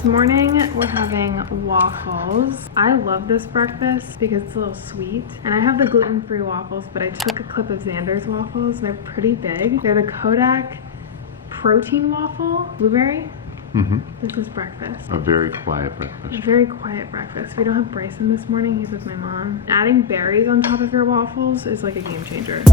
This morning we're having waffles. I love this breakfast because it's a little sweet. And I have the gluten-free waffles, but I took a clip of Xander's waffles. They're pretty big. They're the Kodak protein waffle, blueberry. This is breakfast. A very quiet breakfast. A very quiet breakfast. We don't have Bryson this morning. He's with my mom. Adding berries on top of your waffles is like a game changer.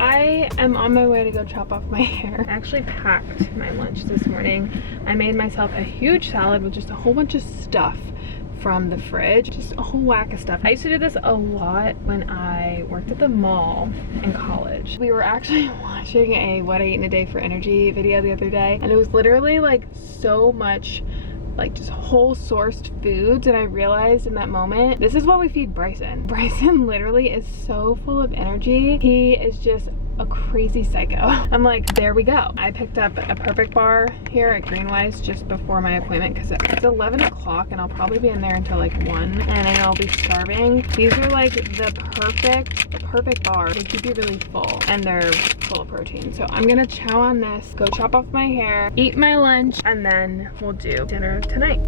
I am on my way to go chop off my hair. I actually packed my lunch this morning. I made myself a huge salad with just a whole bunch of stuff from the fridge, just a whole whack of stuff. I used to do this a lot when I worked at the mall in college. We were actually watching a What I Eat in a Day for Energy video the other day, and it was literally like so much like just whole sourced foods, and I realized in that moment, this is what we feed Bryson. Bryson literally is so full of energy. He is just a crazy psycho. I'm like, there we go. I picked up a Perfect Bar here at Greenwise just before my appointment because it's 11 o'clock and I'll probably be in there until like 1, and I know I'll be starving. These are like the perfect bar. They keep you really full and they're full of protein. So I'm gonna chow on this, go chop off my hair, eat my lunch, and then we'll do dinner tonight.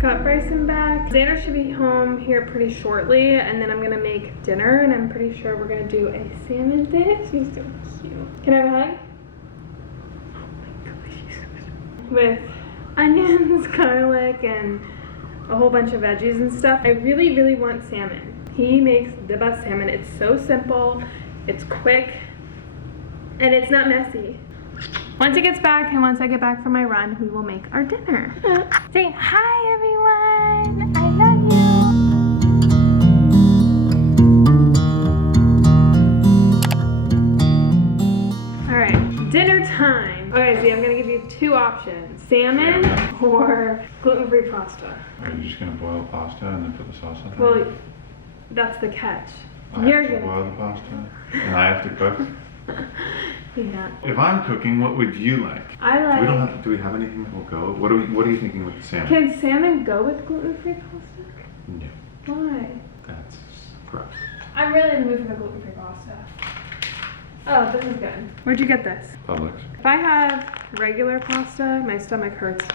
Got Bryson back. Xander should be home here pretty shortly, and then I'm gonna make dinner, and I'm pretty sure we're gonna do a salmon dish. She's so cute. Can I have a hug? Oh my gosh, she's so cute. With onions, garlic, and a whole bunch of veggies and stuff. I really, really want salmon. He makes the best salmon. It's so simple, it's quick, and it's not messy. Once he gets back and once I get back from my run, we will make our dinner. Say hi, everyone. I love you. All right, dinner time. Okay, see, I'm gonna give you 2 options: salmon or gluten-free pasta. Are you just gonna boil pasta and then put the sauce on it? Well, that's the catch. You're gonna boil the pasta and I have to cook. Yeah. If I'm cooking, what would you like? I like. We don't have to. Do we have anything that will go? What are you thinking with the salmon? Can salmon go with gluten-free pasta? No. Why? That's gross. I'm really in the mood for the gluten-free pasta. Oh, this is good. Where'd you get this? Publix. If I have regular pasta, my stomach hurts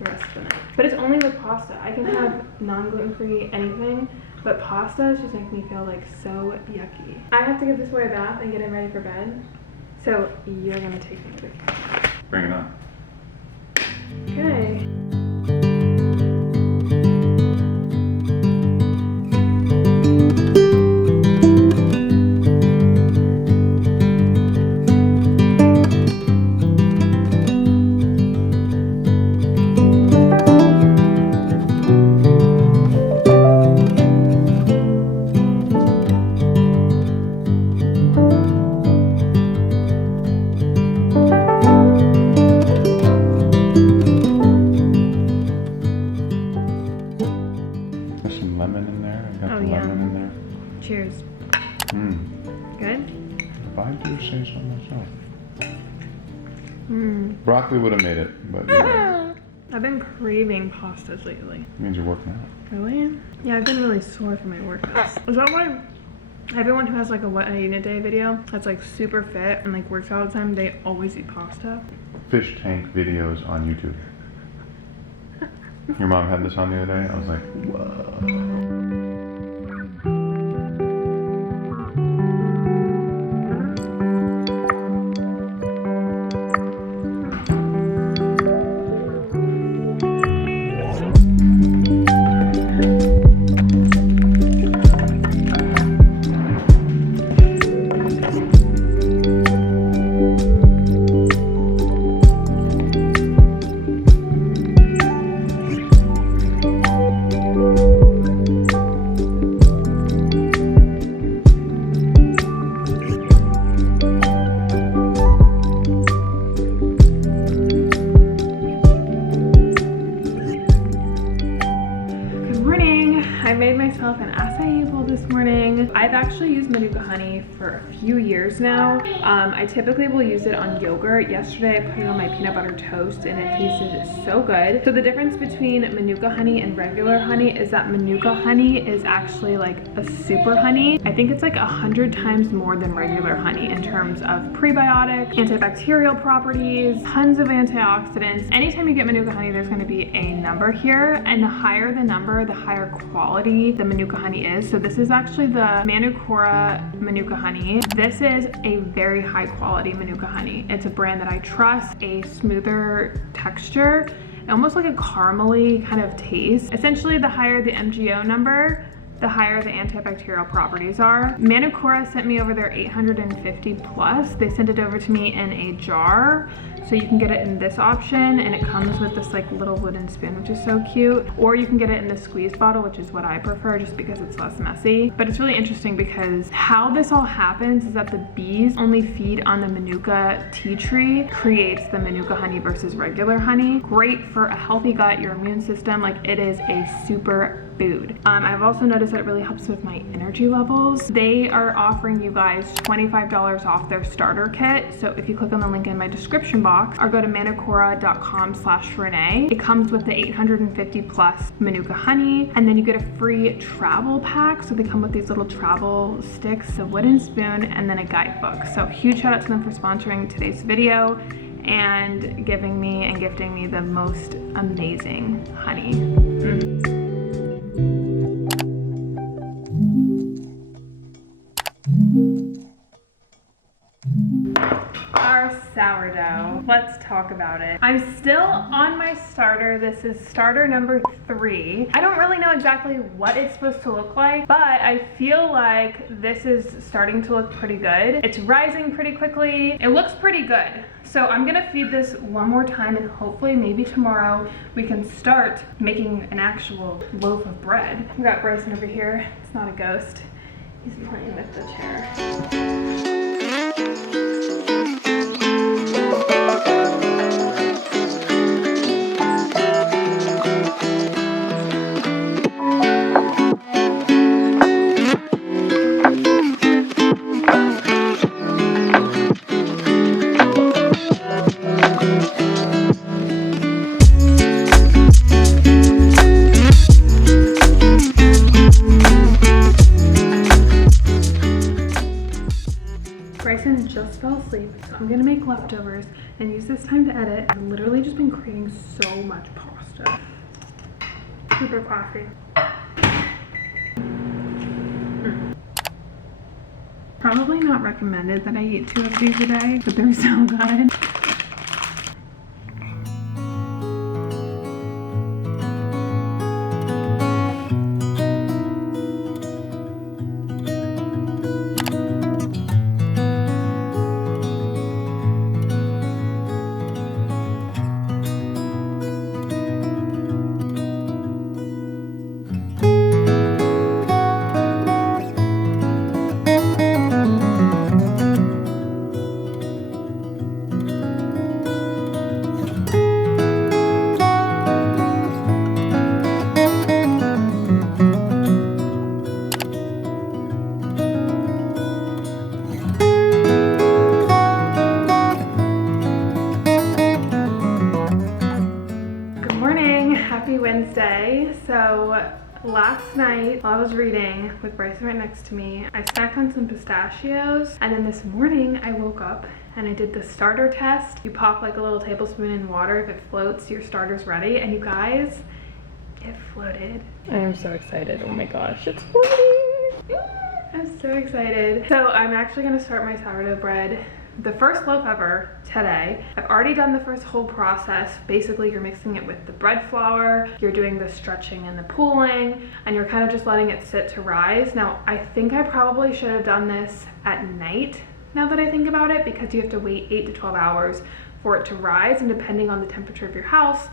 the rest of the night. But it's only with pasta. I can have non-gluten-free anything, but pastas just make me feel like so yucky. I have to give this boy a bath and get him ready for bed. So you're gonna take me to the kitchen. Bring it on. Okay. Cheers. Good? If I do say so myself. Broccoli would have made it, but I've been craving pastas lately. it means you're working out. Really? Yeah, I've been really sore from my workouts. Is that why everyone who has like a What I Eat in a Day video that's like super fit and like works out all the time, they always eat pasta? Fish tank videos on YouTube. Your mom had this on the other day. I was like, whoa. honey. I've actually used Manuka honey for a few years now. I typically will use it on yogurt. Yesterday I put it on my peanut butter toast and it tasted so good. So the difference between Manuka honey and regular honey is that Manuka honey is actually like a super honey. I think it's like 100 times more than regular honey in terms of prebiotic, antibacterial properties, tons of antioxidants. Anytime you get Manuka honey, there's going to be a number here, and the higher the number, the higher quality the Manuka honey is. So this is actually the Manukora Manuka honey. This is a very high quality Manuka honey. It's a brand that I trust, a smoother texture, almost like a caramely kind of taste. Essentially, the higher the MGO number, the higher the antibacterial properties are. Manukora sent me over their 850 plus. They sent it over to me in a jar. So you can get it in this option, and it comes with this like little wooden spoon, which is so cute. Or you can get it in the squeezed bottle, which is what I prefer just because it's less messy. But it's really interesting because how this all happens is that the bees only feed on the Manuka tea tree, creates the Manuka honey versus regular honey. Great for a healthy gut, your immune system. Like, it is a super food. I've also noticed that it really helps with my energy levels. They are offering you guys $25 off their starter kit. So if you click on the link in my description box or go to manukora.com/Renee, it comes with the 850 plus Manuka honey, and then you get a free travel pack. So they come with these little travel sticks, a wooden spoon, and then a guidebook. So huge shout out to them for sponsoring today's video and giving me and gifting me the most amazing honey. Our sourdough. Let's talk about it. I'm still on my starter. This is starter number 3. I don't really know exactly what it's supposed to look like, but I feel like this is starting to look pretty good. It's rising pretty quickly. It looks pretty good. So I'm gonna feed this one more time, and hopefully maybe tomorrow we can start making an actual loaf of bread. We got Bryson over here. It's not a ghost. He's playing with the chair. Bryson just fell asleep, so I'm gonna make leftovers and use this time to edit. I've literally just been craving so much pasta. Super coffee. Probably not recommended that I eat 2 of these a day, but they're so good. Wednesday. So last night while I was reading with Bryson right next to me, I snacked on some pistachios, and then this morning I woke up and I did the starter test. You pop like a little tablespoon in water. If it floats, your starter's ready. And you guys, it floated. I am so excited. Oh my gosh, it's floating. I'm so excited. So I'm actually gonna start my sourdough bread, the first loaf ever, today. I've already done the first whole process. Basically, you're mixing it with the bread flour, you're doing the stretching and the pooling, and you're kind of just letting it sit to rise. Now, I think I probably should have done this at night, now that I think about it, because you have to wait 8 to 12 hours for it to rise, and depending on the temperature of your house,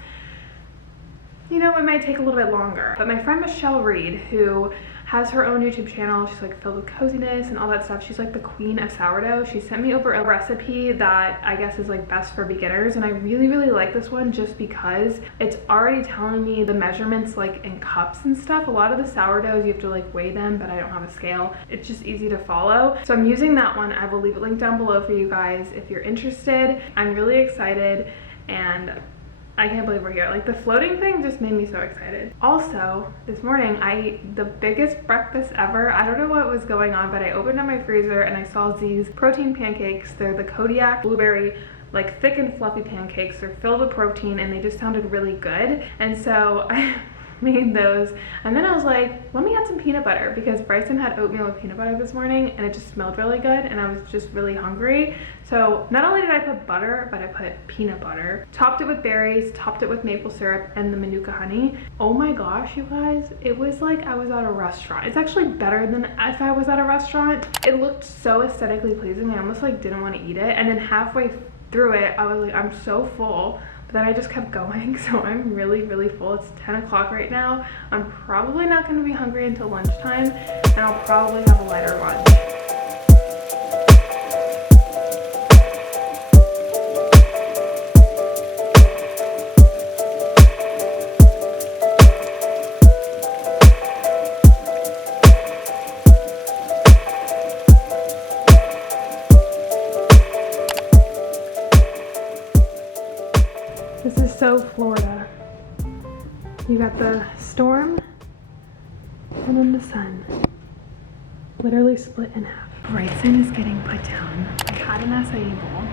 you know, it might take a little bit longer. But my friend Michelle Reed, who has her own YouTube channel. She's like filled with coziness and all that stuff. She's like the queen of sourdough. She sent me over a recipe that I guess is like best for beginners, and I really like this one just because it's already telling me the measurements like in cups and stuff. A lot of the sourdoughs you have to like weigh them, but I don't have a scale. It's just easy to follow. So I'm using that one. I will leave a link down below for you guys if you're interested. I'm really excited, and I can't believe we're here. Like, the floating thing just made me so excited. Also, this morning I ate the biggest breakfast ever. I don't know what was going on, but I opened up my freezer and I saw these protein pancakes. They're the Kodiak blueberry, like thick and fluffy pancakes. They're filled with protein and they just sounded really good. And so I made those, and then I was like, let me add some peanut butter, because Bryson had oatmeal with peanut butter this morning and it just smelled really good and I was just really hungry. So not only did I put butter, but I put peanut butter, topped it with berries, topped it with maple syrup and the Manuka honey. Oh my gosh, you guys, it was like I was at a restaurant. It's actually better than if I was at a restaurant. It looked so aesthetically pleasing. I almost like didn't want to eat it, and then halfway through it I was like, I'm so full. Then I just kept going, so I'm really full. It's 10 o'clock right now. I'm probably not going to be hungry until lunchtime, and I'll probably have a lighter lunch. This is so Florida. You got the storm and then the sun. Literally split in half. Bryson is getting put down. I had an acai bowl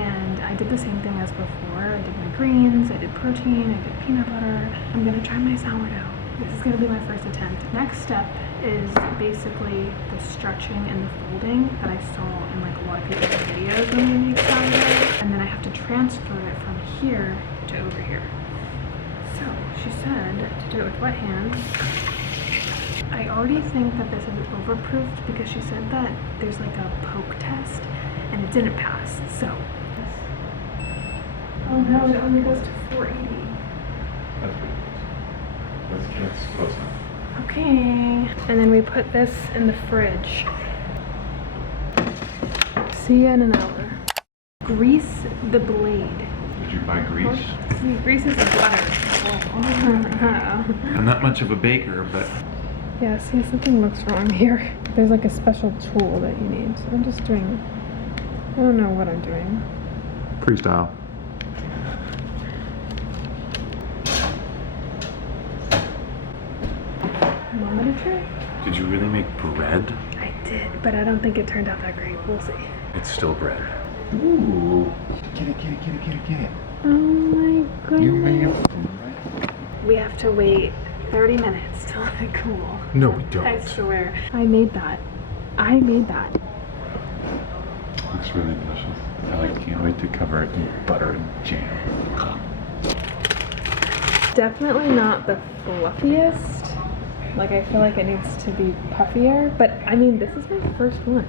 and I did the same thing as before. I did my greens, I did protein, I did peanut butter. I'm gonna try my sourdough. This is gonna be my first attempt. Next step is basically the stretching and the folding that I saw in like a lot of people's videos when they make sourdough. And then I have to transfer it from here to over here. So she said to do it with wet hands. I already think that this is overproofed because she said that there's like a poke test and it didn't pass. So, oh no, it only goes to 480. That's close enough. Okay, and then we put this in the fridge. See you in an hour. Grease the blade. Did you buy grease? See, grease is butter. I'm not much of a baker, but... Yeah, see, something looks wrong here. There's like a special tool that you need. So I'm just doing, I don't know what I'm doing. Freestyle. Moment of truth. Did you really make bread? I did, but I don't think it turned out that great. We'll see. It's still bread. Ooh. Get it. Oh my goodness. You made it. We have to wait 30 minutes till it cool. No, we don't. I swear. I made that. Looks really delicious. I can't wait to cover it in butter and jam. Definitely not the fluffiest. Like, I feel like it needs to be puffier, but I mean, this is my first one.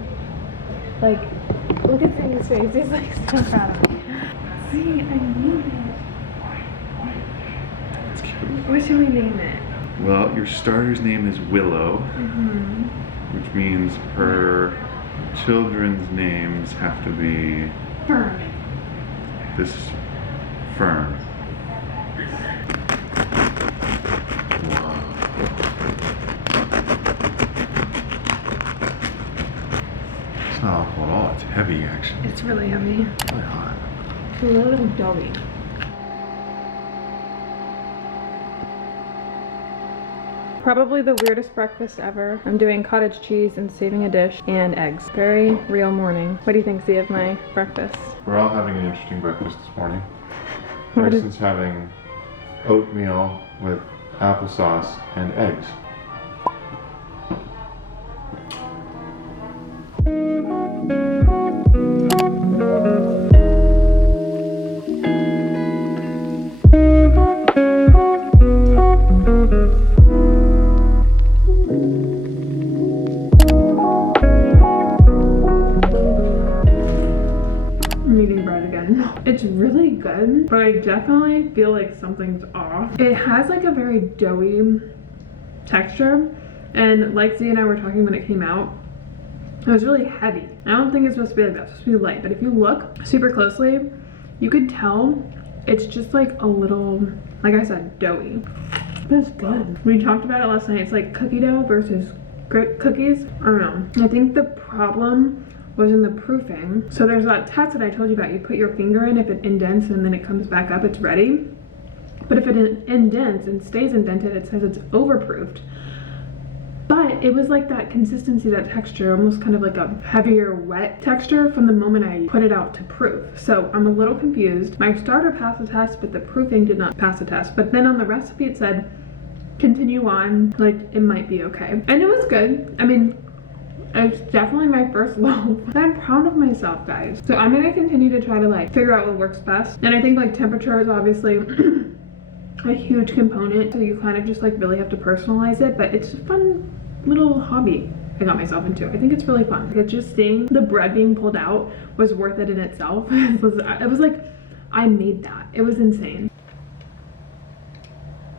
Like, look at Zay's face. He's like so proud of me. See, I made it. It's cute. What should we name it? Well, your starter's name is Willow, which means her children's names have to be Fern. this Fern. Wow. It's not awful at all. It's heavy, actually. It's really yummy. It's really hot. It's a little doughy. Probably the weirdest breakfast ever. I'm doing cottage cheese and saving a dish and eggs. Very real morning. What do you think, Zee, of my breakfast? We're all having an interesting breakfast this morning. Bryson's having oatmeal with applesauce and eggs. It's really good, but I definitely feel like something's off. It has like a very doughy texture, And like Z and I were talking when it came out, it was really heavy. I don't think it's supposed to be like that. It's supposed to be light. But if you look super closely, you could tell it's just like a little, like I said, doughy. But it's good. We talked about it last night. It's like cookie dough versus cookies. I don't know. I think the problem was in the proofing. So there's that test that I told you about. You put your finger in, if it indents and then it comes back up, it's ready. But if it indents and stays indented, it says it's overproofed. But it was like that consistency, that texture, almost kind of like a heavier wet texture from the moment I put it out to proof. So I'm a little confused. My starter passed the test, but the proofing did not pass the test. But then on the recipe it said, continue on, like it might be okay. And it was good. I mean, it's definitely my first loaf. I'm proud of myself, guys. So I'm gonna continue to try to like figure out what works best. And I think like temperature is obviously a huge component. So you kind of just like really have to personalize it, but it's a fun little hobby I got myself into. I think it's really fun. Like, just seeing the bread being pulled out was worth it in itself. It was like, I made that. It was insane.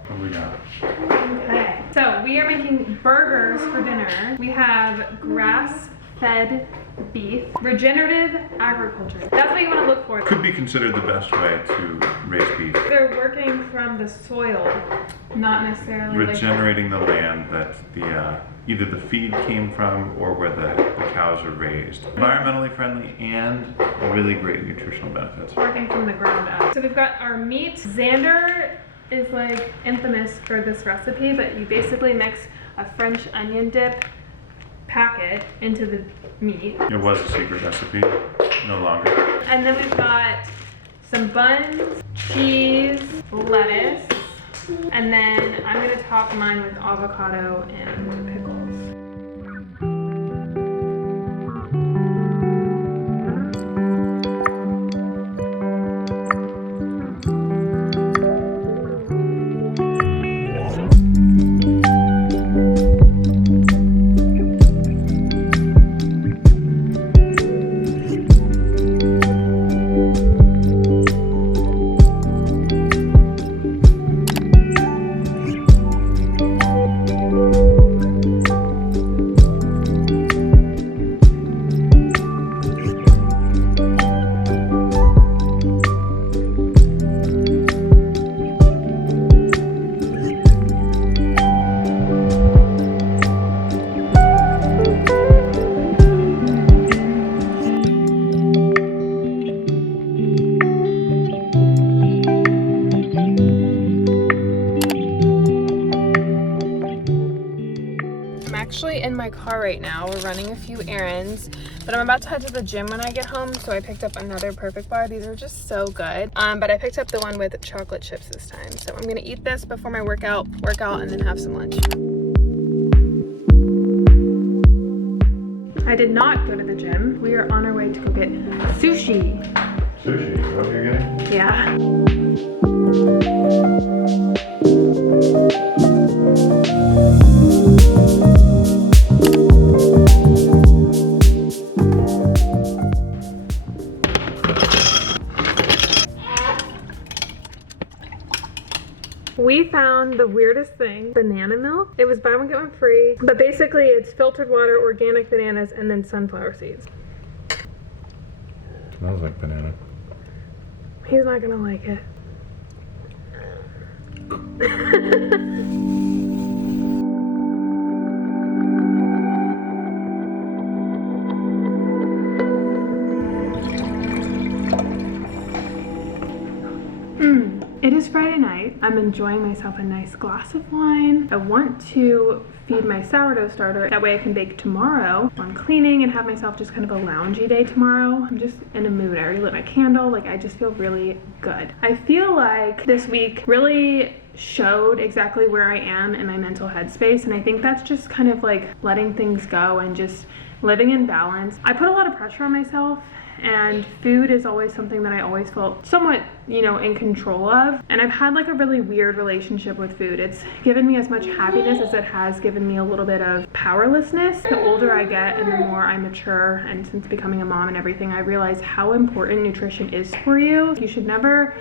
What do we got? Okay, so we are making burgers for dinner. We have grass-fed beef, regenerative agriculture. That's what you want to look for. Could be considered the best way to raise beef. They're working from the soil, not necessarily Regenerating the land that the either the feed came from or where the cows are raised. Environmentally friendly and really great nutritional benefits. Working from the ground up. So we've got our meat. Xander is like infamous for this recipe, but you basically mix a French onion dip packet into the meat. It was a secret recipe, no longer. And then we've got some buns, cheese, lettuce, and then I'm gonna top mine with avocado and pickles. In my car right now. We're running a few errands, but I'm about to head to the gym when I get home, so I picked up another Perfect Bar. These are just so good, but I picked up the one with chocolate chips this time, so I'm gonna eat this before my workout, and then have some lunch. I did not go to the gym. We are on our way to go get sushi. Sushi, is that what you're getting? Yeah. We found the weirdest thing, banana milk. It was buy one get one free, but basically it's filtered water, organic bananas, and then sunflower seeds. Smells like banana. He's not gonna like it. It is Friday night. I'm enjoying myself a nice glass of wine. I want to feed my sourdough starter. That way I can bake tomorrow. I'm cleaning and have myself just kind of a loungy day tomorrow. I'm just in a mood. I already lit my candle. Like, I just feel really good. I feel like this week really showed exactly where I am in my mental headspace, and I think that's just kind of like letting things go and just living in balance. I put a lot of pressure on myself, and food is always something that I always felt somewhat, you know, in control of. And I've had like a really weird relationship with food. It's given me as much happiness as it has given me a little bit of powerlessness. The older I get and the more I mature, and since becoming a mom and everything, I realize how important nutrition is for you. You should never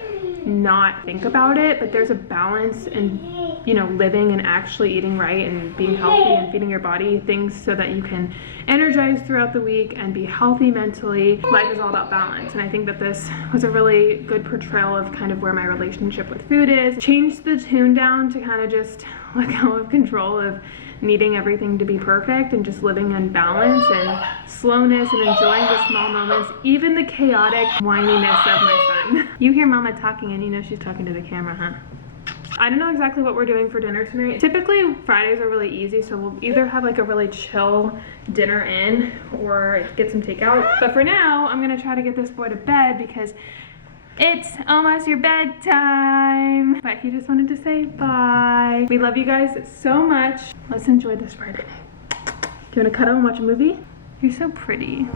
not think about it, but there's a balance in you know, living and actually eating right and being healthy and feeding your body things so that you can energize throughout the week and be healthy mentally. Life is all about balance, and I think that this was a really good portrayal of kind of where my relationship with food is. Changed the tune down to kind of just let go of control of needing everything to be perfect and just living in balance and slowness and enjoying the small moments, even the chaotic whininess of my son. You hear mama talking and you know she's talking to the camera, huh? I don't know exactly what we're doing for dinner tonight. Typically Fridays are really easy, so we'll either have like a really chill dinner in or get some takeout. But for now, I'm gonna try to get this boy to bed because it's almost your bedtime. But he just wanted to say bye. We love you guys so much. Let's enjoy this Friday night. Do you wanna cuddle and watch a movie? You're so pretty.